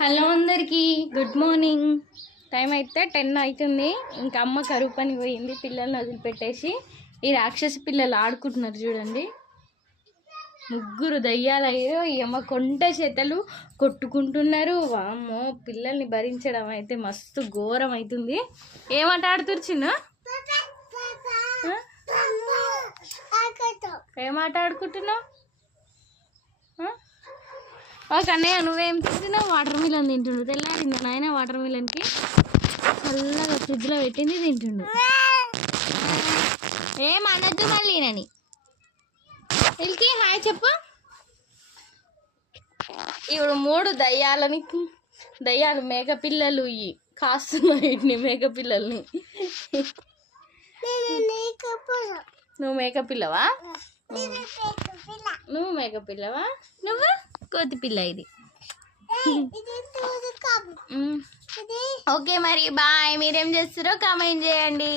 Hello అందరికీ good morning. Time అయితే 10 అవుతుంది. ఇంకా అమ్మ కరువు పని పోయింది, పిల్లల్ని వదిలిపెట్టేసి. ఈ రాక్షస పిల్లలు ఆడుకుంటున్నారు చూడండి. ముగ్గురు దయ్యాలయ్యారు. ఈ అమ్మ కొంట చేతలు కొట్టుకుంటున్నారు. వామ్మో, పిల్లల్ని భరించడం అయితే మస్తు ఘోరం అవుతుంది. ఏమాట ఆడుతురు చిన్న? ఏమాట ఆడుకుంటున్నావు? ఓకే అన్నయ్య, నువ్వేం తింటున్నావు? వాటర్ మిలన్ తింటుండు. తెల్లారింది నాయన వాటర్ మిలన్కి చల్లగా ఫ్రిడ్జ్లో పెట్టింది తింటుండు. ఏం అనద్దు మళ్ళీ నని. వీళ్ళకి హాయ్ చెప్పు. ఇప్పుడు 3 దయ్యాలు మేకపిల్లలు కాస్తున్నాయి వీటిని, మేకపిల్లల్ని. నువ్వు మేకపిల్లవా? నువ్వు మేకపిల్లవా? నువ్వు కోతి పిల్ల. ఇది ఓకే మరి బాయ్. మీరేం చేస్తారో కామెంట్ చేయండి.